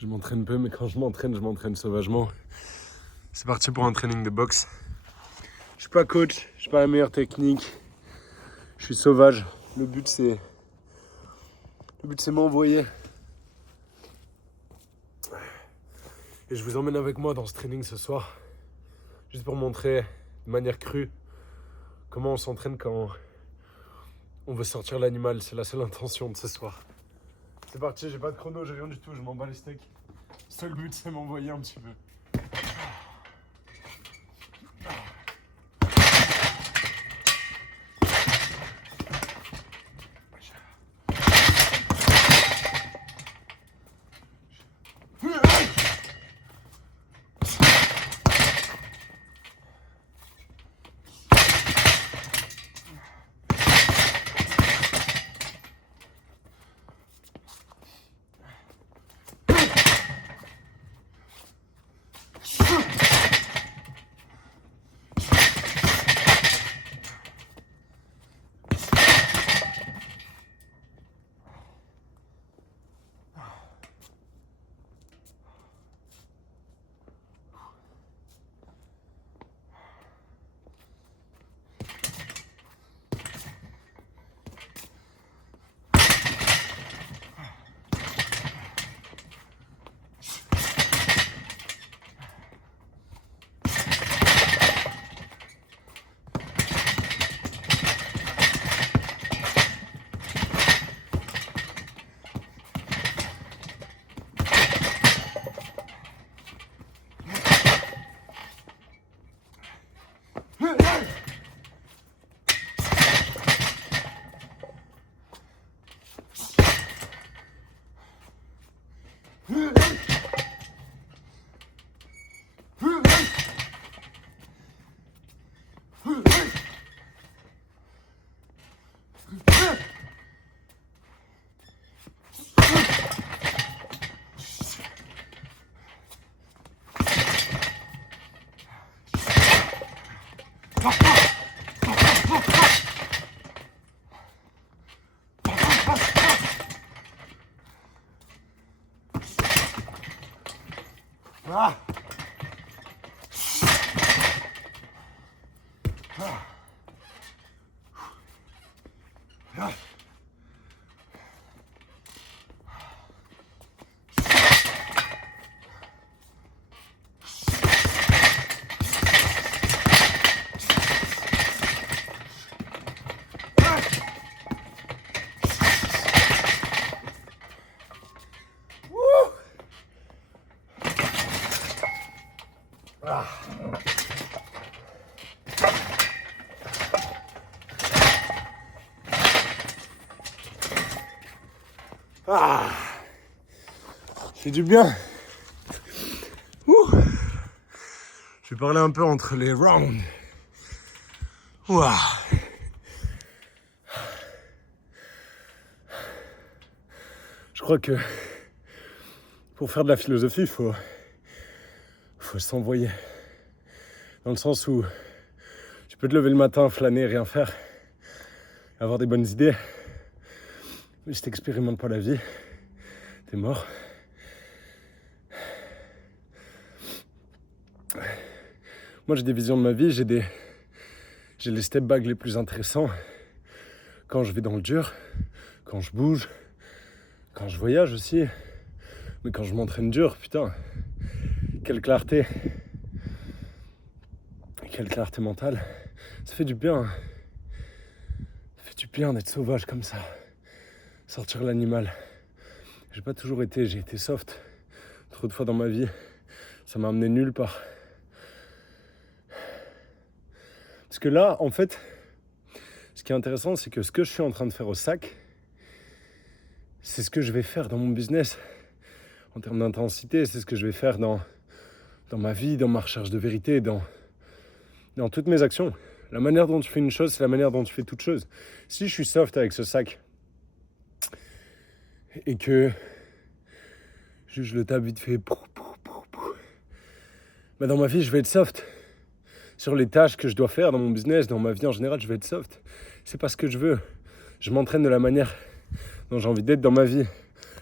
Je m'entraîne peu, mais quand je m'entraîne sauvagement. C'est parti pour un training de boxe. Je suis pas coach, je suis pas la meilleure technique. Je suis sauvage. Le but c'est m'envoyer. Et je vous emmène avec moi dans ce training ce soir. Juste pour montrer de manière crue comment on s'entraîne quand on veut sortir l'animal. C'est la seule intention de ce soir. C'est parti, j'ai pas de chrono, j'ai rien du tout, je m'en bats les steaks. Seul but c'est m'envoyer un petit peu. Ah. Ah. Ah. Ah, c'est du bien. Ouh. Je vais parler un peu entre les rounds. Ouah. Je crois que pour faire de la philosophie, il faut s'envoyer. Dans le sens où tu peux te lever le matin, flâner, rien faire, avoir des bonnes idées. Mais si t'expérimentes pas la vie, t'es mort. Moi j'ai des visions de ma vie, j'ai les step back les plus intéressants. Quand je vais dans le dur, quand je bouge, quand je voyage aussi. Mais quand je m'entraîne dur, putain, quelle clarté. Quelle clarté mentale. Ça fait du bien. Ça fait du bien d'être sauvage comme ça. Sortir l'animal. J'ai pas toujours été, j'ai été soft. Trop de fois dans ma vie, ça m'a amené nulle part. Parce que là, en fait, ce qui est intéressant, c'est que ce que je suis en train de faire au sac, c'est ce que je vais faire dans mon business. En termes d'intensité, c'est ce que je vais faire dans ma vie, dans ma recherche de vérité, dans toutes mes actions. La manière dont tu fais une chose, c'est la manière dont tu fais toute chose. Si je suis soft avec ce sac et que je le tape vite fait, bah dans ma vie, je vais être soft. Sur les tâches que je dois faire dans mon business, dans ma vie en général, je vais être soft. C'est pas ce que je veux. Je m'entraîne de la manière dont j'ai envie d'être dans ma vie.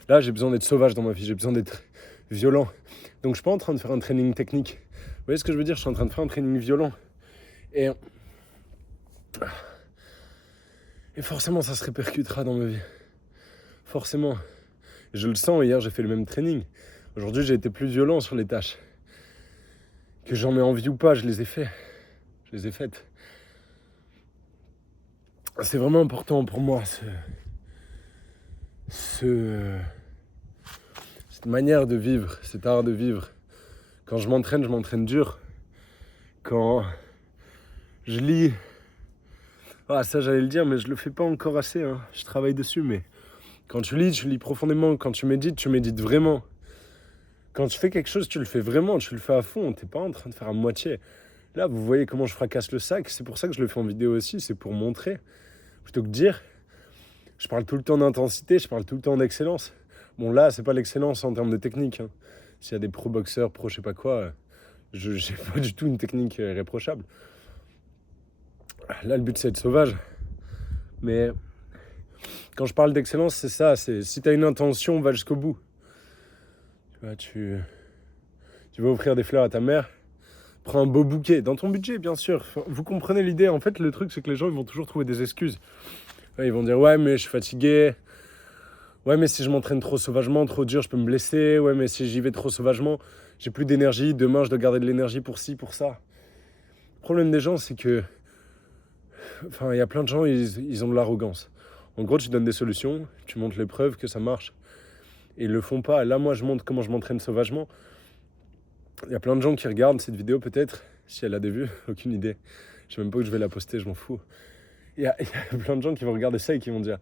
Là, j'ai besoin d'être sauvage dans ma vie. J'ai besoin d'être violent. Donc je suis pas en train de faire un training technique. Vous voyez ce que je veux dire? Je suis en train de faire un training violent. Et forcément, ça se répercutera dans ma vie. Forcément. Je le sens, hier j'ai fait le même training. Aujourd'hui j'ai été plus violent sur les tâches. Que j'en ai envie ou pas, je les ai fait. Je les ai faites. C'est vraiment important pour moi, cette manière de vivre, cet art de vivre. Quand je m'entraîne dur. Quand je lis, ça j'allais le dire, mais je le fais pas encore assez, hein. Je travaille dessus, mais quand tu lis profondément. Quand tu médites vraiment. Quand tu fais quelque chose, tu le fais vraiment, tu le fais à fond, t'es pas en train de faire à moitié. Là, vous voyez comment je fracasse le sac, c'est pour ça que je le fais en vidéo aussi, c'est pour montrer. Plutôt que de dire, je parle tout le temps d'intensité, je parle tout le temps d'excellence. Bon là, c'est pas l'excellence en termes de technique, hein. S'il y a des pro-boxeurs, pro je sais pas quoi, j'ai pas du tout une technique réprochable. Là, le but c'est d'être sauvage. Mais quand je parle d'excellence, c'est ça, c'est si t'as une intention, va jusqu'au bout. Tu vas offrir des fleurs à ta mère, prends un beau bouquet, dans ton budget bien sûr. Vous comprenez l'idée, en fait le truc c'est que les gens ils vont toujours trouver des excuses. Ils vont dire ouais mais je suis fatigué, ouais mais si je m'entraîne trop sauvagement, trop dur je peux me blesser, ouais mais si j'y vais trop sauvagement, j'ai plus d'énergie, demain je dois garder de l'énergie pour ci, pour ça. Le problème des gens c'est que, il y a plein de gens, ils ont de l'arrogance. En gros tu donnes des solutions, tu montres les preuves que ça marche. Et ils le font pas. Là, moi, je montre comment je m'entraîne sauvagement. Il y a plein de gens qui regardent cette vidéo, peut-être, si elle a des vues, aucune idée. Je sais même pas que je vais la poster, je m'en fous. Il y a plein de gens qui vont regarder ça et qui vont dire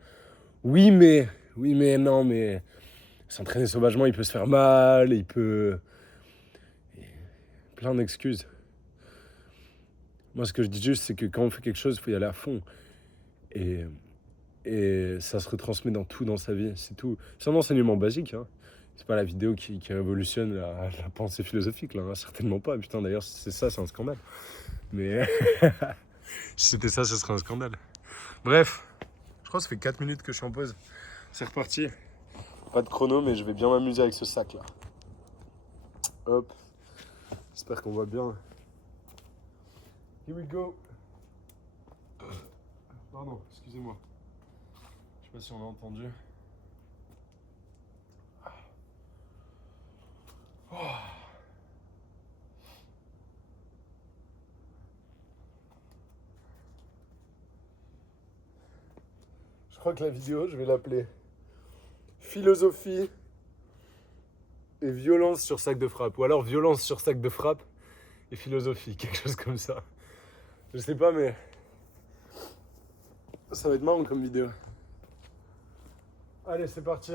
oui, mais non, mais s'entraîner sauvagement, il peut se faire mal, il peut. Plein d'excuses. Moi, ce que je dis juste, c'est que quand on fait quelque chose, il faut y aller à fond. Et ça se retransmet dans tout dans sa vie, c'est tout. C'est un enseignement basique, hein. C'est pas la vidéo qui révolutionne la pensée philosophique, là, hein. Certainement pas. Putain, d'ailleurs, c'est ça, c'est un scandale. Mais si c'était ça, ce serait un scandale. Bref, je crois que ça fait 4 minutes que je suis en pause. C'est reparti. Pas de chrono, mais je vais bien m'amuser avec ce sac, là. Hop. J'espère qu'on voit bien. Here we go. Pardon, excusez-moi. Je sais pas si on l'a entendu. Oh. Je crois que la vidéo, je vais l'appeler philosophie et violence sur sac de frappe. Ou alors violence sur sac de frappe et philosophie, quelque chose comme ça. Je sais pas, mais ça va être marrant comme vidéo. Allez, c'est parti.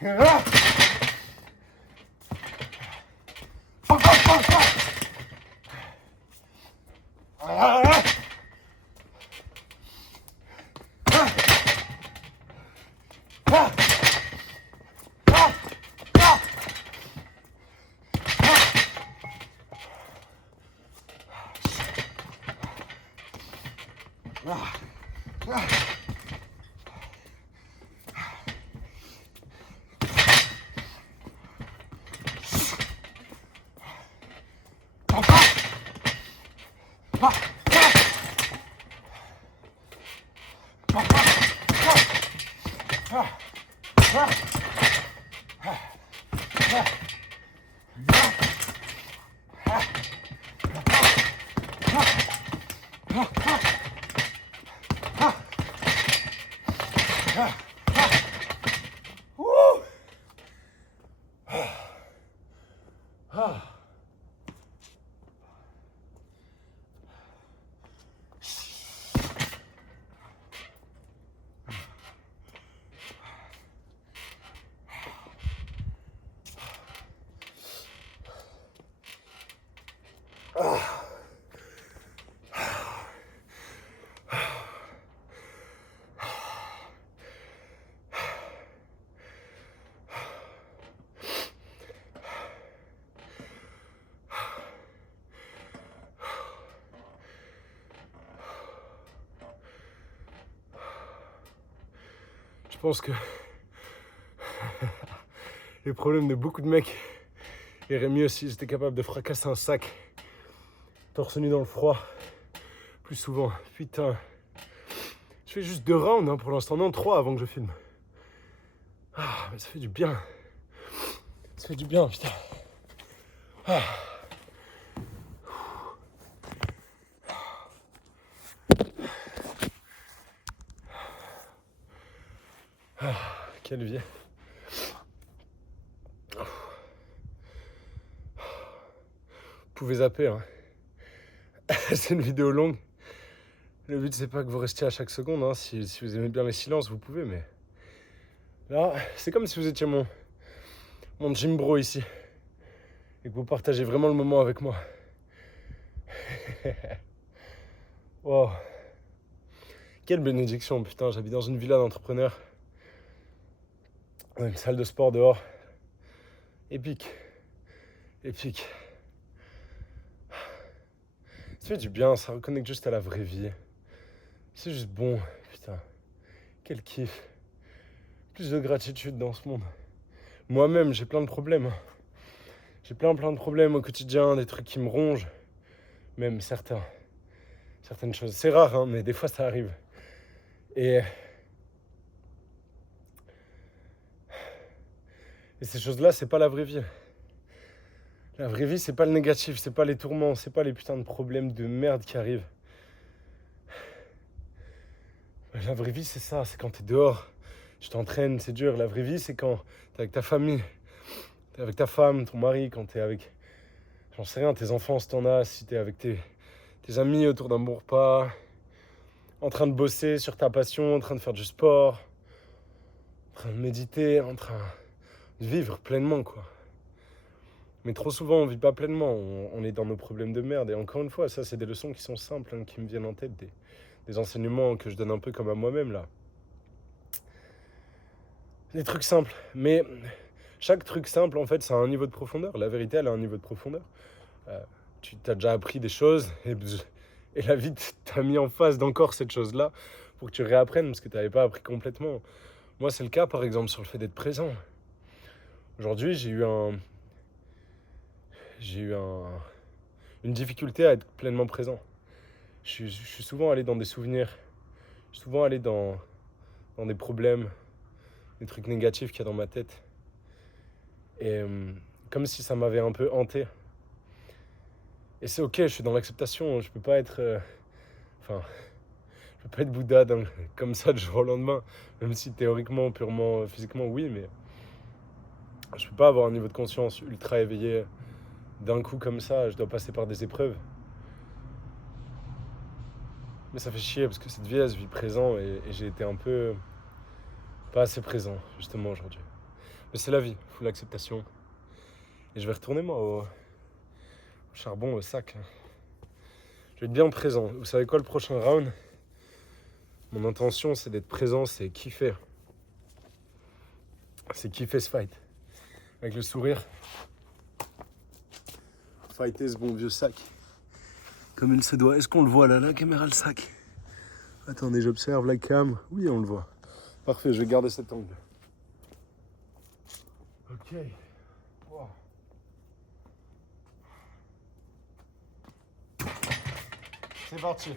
Je pense que les problèmes de beaucoup de mecs iraient mieux s'ils étaient capables de fracasser un sac torse nu dans le froid plus souvent. Putain, je fais juste 2 rounds pour l'instant, non 3 avant que je filme. Ah, mais ça fait du bien. Ça fait du bien, putain. Ah. Ah, quelle vie. Vous pouvez zapper, hein. C'est une vidéo longue. Le but c'est pas que vous restiez à chaque seconde, hein. Si vous aimez bien les silences, vous pouvez, mais là, c'est comme si vous étiez mon gym bro ici et que vous partagez vraiment le moment avec moi. Wow. Quelle bénédiction, putain, j'habite dans une villa d'entrepreneur. Une salle de sport dehors. Épique. Épique. Ça fait du bien, ça reconnecte juste à la vraie vie. C'est juste bon, putain. Quel kiff. Plus de gratitude dans ce monde. Moi-même, j'ai plein de problèmes. J'ai plein de problèmes au quotidien, des trucs qui me rongent. Même certaines choses. C'est rare, hein, mais des fois ça arrive. Et ces choses-là, c'est pas la vraie vie. La vraie vie, c'est pas le négatif, c'est pas les tourments, c'est pas les putains de problèmes de merde qui arrivent. La vraie vie, c'est ça, c'est quand t'es dehors, tu t'entraînes, c'est dur. La vraie vie, c'est quand t'es avec ta famille, t'es avec ta femme, ton mari, quand t'es avec, j'en sais rien, tes enfants si t'en as, si t'es avec tes amis autour d'un bon repas, en train de bosser sur ta passion, en train de faire du sport, en train de méditer, en train de vivre pleinement, quoi. Mais trop souvent, on vit pas pleinement, on est dans nos problèmes de merde. Et encore une fois, ça, c'est des leçons qui sont simples, hein, qui me viennent en tête, des enseignements que je donne un peu comme à moi-même, là. Des trucs simples, mais chaque truc simple, en fait, ça a un niveau de profondeur. La vérité, elle a un niveau de profondeur. Tu t'as déjà appris des choses, et la vie t'a mis en face d'encore cette chose-là pour que tu réapprennes, parce que tu n'avais pas appris complètement. Moi, c'est le cas, par exemple, sur le fait d'être présent. Aujourd'hui, j'ai eu une difficulté à être pleinement présent. Je suis souvent allé dans des souvenirs, je suis souvent allé dans des problèmes, des trucs négatifs qu'il y a dans ma tête. Et comme si ça m'avait un peu hanté. Et c'est ok, je suis dans l'acceptation, je peux pas être... je peux pas être Bouddha comme ça du jour au lendemain. Même si théoriquement, purement, physiquement, oui, mais... Je peux pas avoir un niveau de conscience ultra éveillé d'un coup comme ça, je dois passer par des épreuves. Mais ça fait chier parce que cette vie, elle se vit présent et j'ai été un peu pas assez présent justement aujourd'hui. Mais c'est la vie, il faut l'acceptation. Et je vais retourner moi au charbon, au sac. Je vais être bien présent. Vous savez quoi, le prochain round? Mon intention, c'est d'être présent, c'est kiffer. C'est kiffer ce fight. Avec le sourire. Fighter ce bon vieux sac. Comme il se doit. Est-ce qu'on le voit là, la caméra, le sac? Attendez, j'observe la cam. Oui, on le voit. Parfait, je vais garder cet angle. Ok. Wow. C'est parti.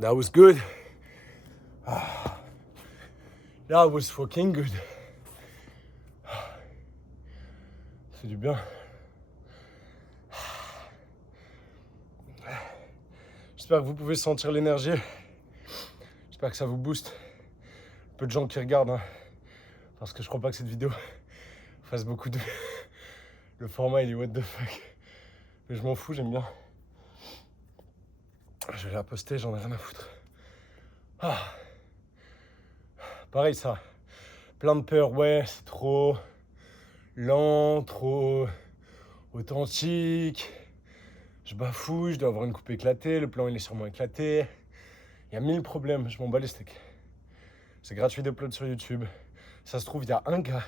That was good. That was fucking good. C'est du bien. J'espère que vous pouvez sentir l'énergie. J'espère que ça vous booste. Peu de gens qui regardent, hein, parce que je crois pas que cette vidéo fasse beaucoup de... Le format il est what the fuck. Mais je m'en fous, j'aime bien. Je vais la poster, j'en ai rien à foutre. Pareil ça. Plein de peur, ouais, c'est trop lent, trop authentique. Je bafouille, je dois avoir une coupe éclatée, le plan il est sûrement éclaté. Il y a 1000 problèmes, je m'en bats les steaks. C'est gratuit d'upload sur YouTube. Ça se trouve, il y a un gars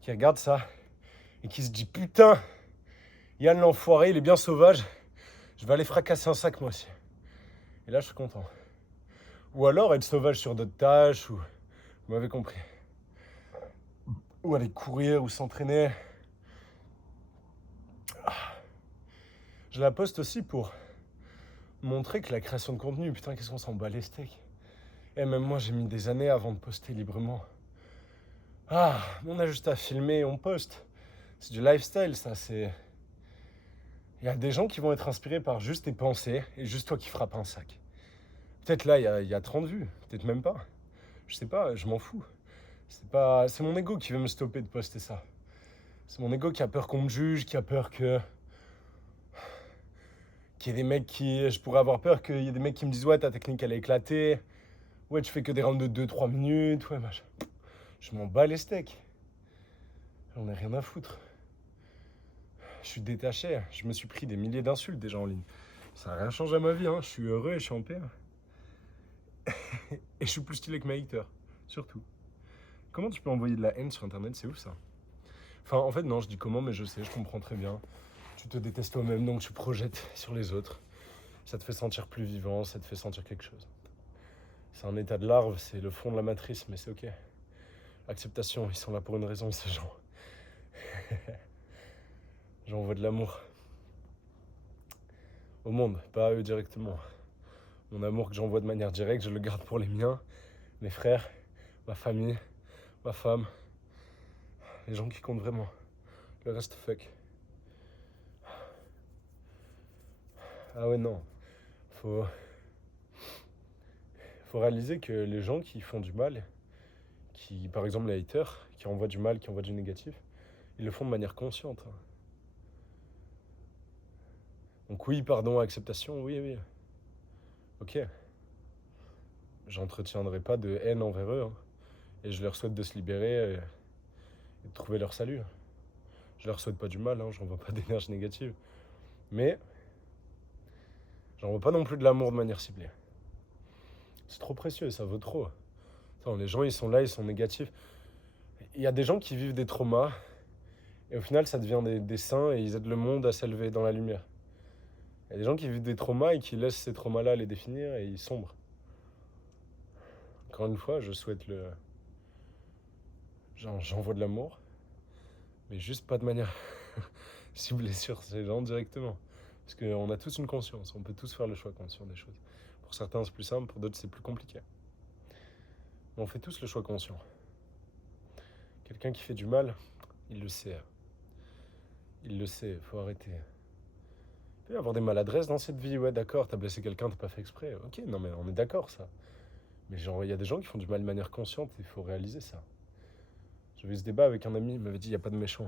qui regarde ça et qui se dit putain, Yann l'enfoiré, il est bien sauvage. Je vais aller fracasser un sac moi aussi. Et là, je suis content. Ou alors être sauvage sur d'autres tâches, ou... Vous m'avez compris. Ou aller courir, ou s'entraîner. Je la poste aussi pour montrer que la création de contenu, putain, qu'est-ce qu'on s'en bat les steaks. Et même moi, j'ai mis des années avant de poster librement. On a juste à filmer, on poste. C'est du lifestyle, ça, c'est... Il y a des gens qui vont être inspirés par juste tes pensées et juste toi qui frappes un sac. Peut-être là, il y a 30 vues, peut-être même pas. Je sais pas, je m'en fous. C'est mon ego qui veut me stopper de poster ça. C'est mon ego qui a peur qu'on me juge, qui a peur qu'il y ait des mecs qui... Je pourrais avoir peur qu'il y ait des mecs qui me disent « Ouais, ta technique, elle est éclatée. Ouais, tu fais que des rounds de 2-3 minutes. Ouais, machin. » Je m'en bats les steaks. J'en ai rien à foutre. Je suis détaché. Je me suis pris des milliers d'insultes déjà en ligne. Ça n'a rien changé à ma vie. Hein. Je suis heureux et je suis en paix. Et je suis plus stylé que mes haters. Surtout. Comment tu peux envoyer de la haine sur Internet? C'est ouf ça. Enfin, en fait, non, je dis comment, mais je sais, je comprends très bien. Tu te détestes toi-même, donc tu projettes sur les autres. Ça te fait sentir plus vivant, ça te fait sentir quelque chose. C'est un état de larve, c'est le fond de la matrice, mais c'est ok. Acceptation, ils sont là pour une raison, ces gens. J'envoie de l'amour au monde, pas à eux directement. Mon amour que j'envoie de manière directe, je le garde pour les miens, mes frères, ma famille, ma femme, les gens qui comptent vraiment. Le reste, fuck. Ah ouais, non. Faut réaliser que les gens qui font du mal, qui, par exemple les haters, qui envoient du mal, qui envoient du négatif, ils le font de manière consciente. Donc oui, pardon, acceptation, oui, oui. Ok. J'entretiendrai pas de haine envers eux. Hein. Et je leur souhaite de se libérer et de trouver leur salut. Je leur souhaite pas du mal, hein, j'envoie pas d'énergie négative. Mais j'envoie pas non plus de l'amour de manière ciblée. C'est trop précieux, ça vaut trop. Attends, les gens, ils sont là, ils sont négatifs. Il y a des gens qui vivent des traumas et au final, ça devient des saints et ils aident le monde à s'élever dans la lumière. Il y a des gens qui vivent des traumas et qui laissent ces traumas-là les définir et ils sombrent. Encore une fois, je souhaite le... J'envoie de l'amour, mais juste pas de manière ciblée sur ces gens directement. Parce qu'on a tous une conscience, on peut tous faire le choix conscient des choses. Pour certains, c'est plus simple, pour d'autres, c'est plus compliqué. Mais on fait tous le choix conscient. Quelqu'un qui fait du mal, il le sait. Il le sait, il faut arrêter. Il peut y avoir des maladresses dans cette vie, ouais d'accord, t'as blessé quelqu'un, t'as pas fait exprès. Ok, non mais on est d'accord ça. Mais genre, il y a des gens qui font du mal de manière consciente, il faut réaliser ça. J'avais eu ce débat avec un ami, il m'avait dit, il n'y a pas de méchants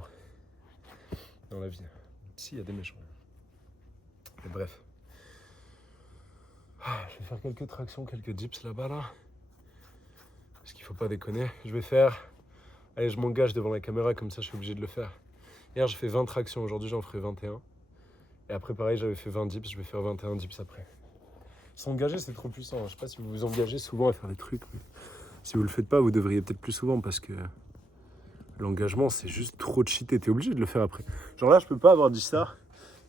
dans la vie. Si, il y a des méchants. Mais bref. Je vais faire quelques tractions, quelques dips là-bas, là. Parce qu'il faut pas déconner. Je vais faire... Allez, je m'engage devant la caméra, comme ça je suis obligé de le faire. Hier, j'ai fait 20 tractions, aujourd'hui j'en ferai 21. Et après, pareil, j'avais fait 20 dips, je vais faire 21 dips après. S'engager, c'est trop puissant. Je sais pas si vous vous engagez souvent à faire des trucs. Mais si vous le faites pas, vous devriez peut-être plus souvent parce que l'engagement, c'est juste trop cheaté. T'es obligé de le faire après. Genre là, je peux pas avoir dit ça.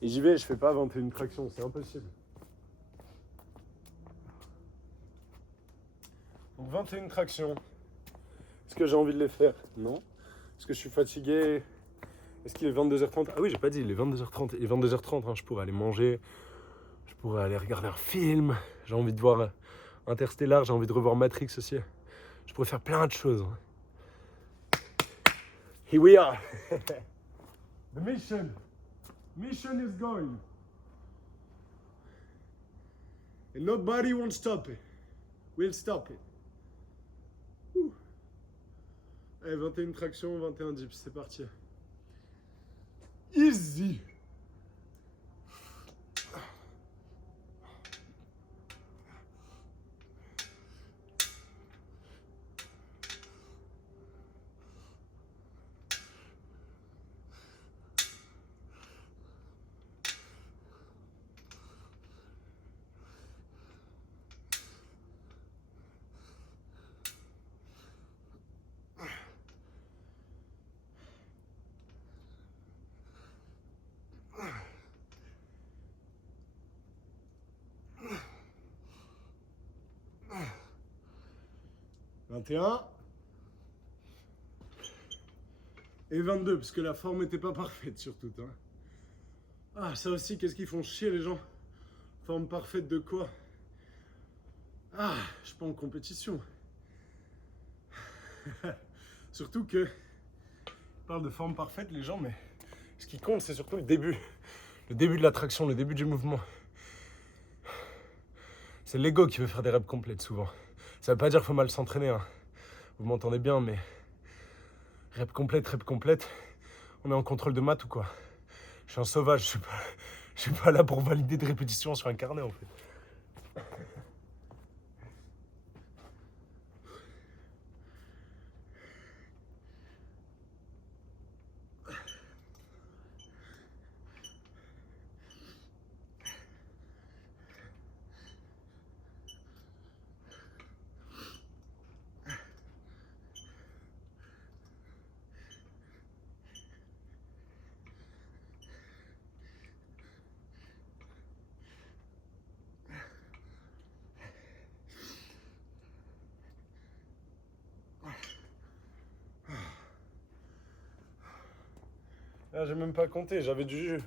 Et j'y vais, je fais pas 21 tractions, c'est impossible. Donc 21 tractions. Est-ce que j'ai envie de les faire? Non. Est-ce que je suis fatigué? Est-ce qu'il est 22h30? Ah oui, j'ai pas dit, il est 22h30. Il est 22h30, hein, je pourrais aller manger. Je pourrais aller regarder un film. J'ai envie de voir Interstellar, j'ai envie de revoir Matrix aussi. Je pourrais faire plein de choses. Here we are. The mission. Mission is going. And nobody won't stop it. We'll stop it. Ouh. Allez, 21 tractions, 21 dips, c'est parti. Easy. « 21 et 22, parce que la forme n'était pas parfaite surtout. Hein. Ah, ça aussi, qu'est-ce qu'ils font chier les gens? Forme parfaite de quoi? Ah, je suis pas en compétition. Surtout que, ils parlent de forme parfaite les gens, mais ce qui compte c'est surtout le début. Le début de l'attraction, le début du mouvement. C'est l'ego qui veut faire des reps complètes souvent. Ça veut pas dire qu'il faut mal s'entraîner, hein. Vous m'entendez bien, mais rep complète, on est en contrôle de maths ou quoi? Je suis un sauvage, je suis pas là pour valider des répétitions sur un carnet en fait. Là, j'ai même pas compté, j'avais du jus.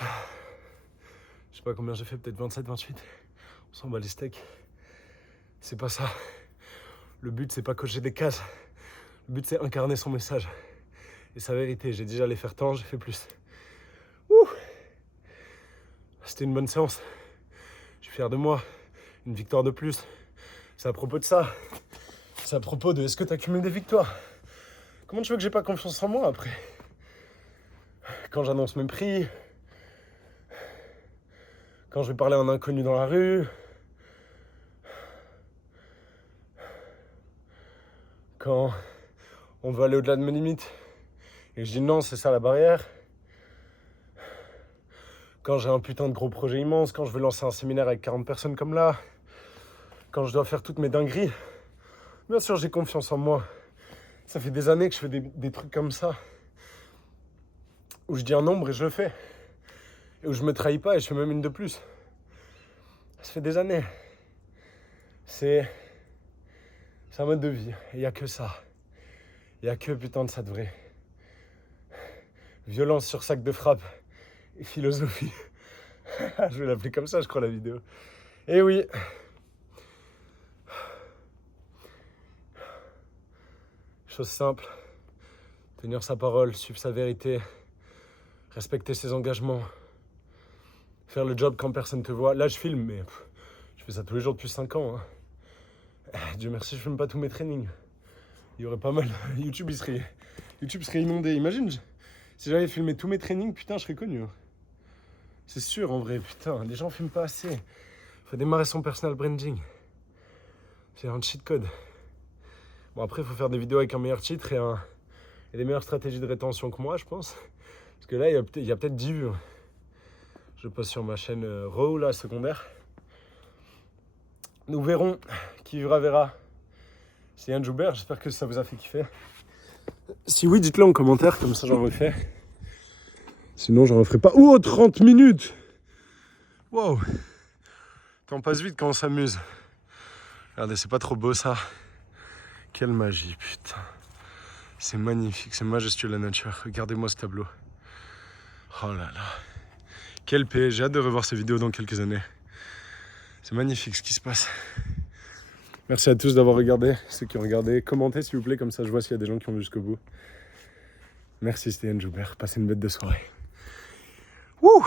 Je sais pas combien j'ai fait, peut-être 27, 28. On s'en bat les steaks. C'est pas ça. Le but, c'est pas cocher des cases. Le but, c'est incarner son message. Et sa vérité, j'ai déjà les faire tant, j'ai fait plus. Ouh. C'était une bonne séance. Je suis fier de moi. Une victoire de plus. C'est à propos de ça. C'est à propos de est-ce que tu accumules des victoires? Comment tu veux que j'ai pas confiance en moi après? Quand j'annonce mes prix, quand je vais parler à un inconnu dans la rue, quand on veut aller au-delà de mes limites et je dis non, c'est ça la barrière. Quand j'ai un putain de gros projet immense, quand je veux lancer un séminaire avec 40 personnes comme là, quand je dois faire toutes mes dingueries, bien sûr j'ai confiance en moi. Ça fait des années que je fais des trucs comme ça, où je dis un nombre et je le fais, et où je me trahis pas et je fais même une de plus. Ça fait des années. C'est un mode de vie, et il n'y a que ça. Il n'y a que putain de ça de vrai. Violence sur sac de frappe et philosophie. Je vais l'appeler comme ça, je crois, la vidéo. Et oui. Chose simple. Tenir sa parole, suivre sa vérité, respecter ses engagements, faire le job quand personne te voit. Là, je filme, mais je fais ça tous les jours depuis 5 ans. Hein. Dieu merci, je filme pas tous mes trainings. Il y aurait pas mal. YouTube serait inondé. Imagine, si j'avais filmé tous mes trainings, putain, je serais connu. Hein. C'est sûr, en vrai, putain, les gens filment pas assez. Faut démarrer son personal branding. C'est un cheat code. Bon, après, il faut faire des vidéos avec un meilleur titre et des meilleures stratégies de rétention que moi, je pense. Parce que là, il y a peut-être 10 vues. Je poste sur ma chaîne Raw, là, secondaire. Nous verrons. Qui vivra verra. C'est Yann Joubert, j'espère que ça vous a fait kiffer. Si oui, dites-le en commentaire, comme ça j'en refais. Sinon, j'en referai pas. Oh, 30 minutes! Wow! Temps passe vite quand on s'amuse. Regardez, c'est pas trop beau ça. Quelle magie, putain. C'est magnifique, c'est majestueux la nature. Regardez-moi ce tableau. Oh là là. Quelle paix, j'ai hâte de revoir ces vidéos dans quelques années. C'est magnifique ce qui se passe. Merci à tous d'avoir regardé, ceux qui ont regardé. Commentez s'il vous plaît, comme ça je vois s'il y a des gens qui ont vu jusqu'au bout. Merci, c'était Yann Joubert. Passez une bête de soirée. Wouh!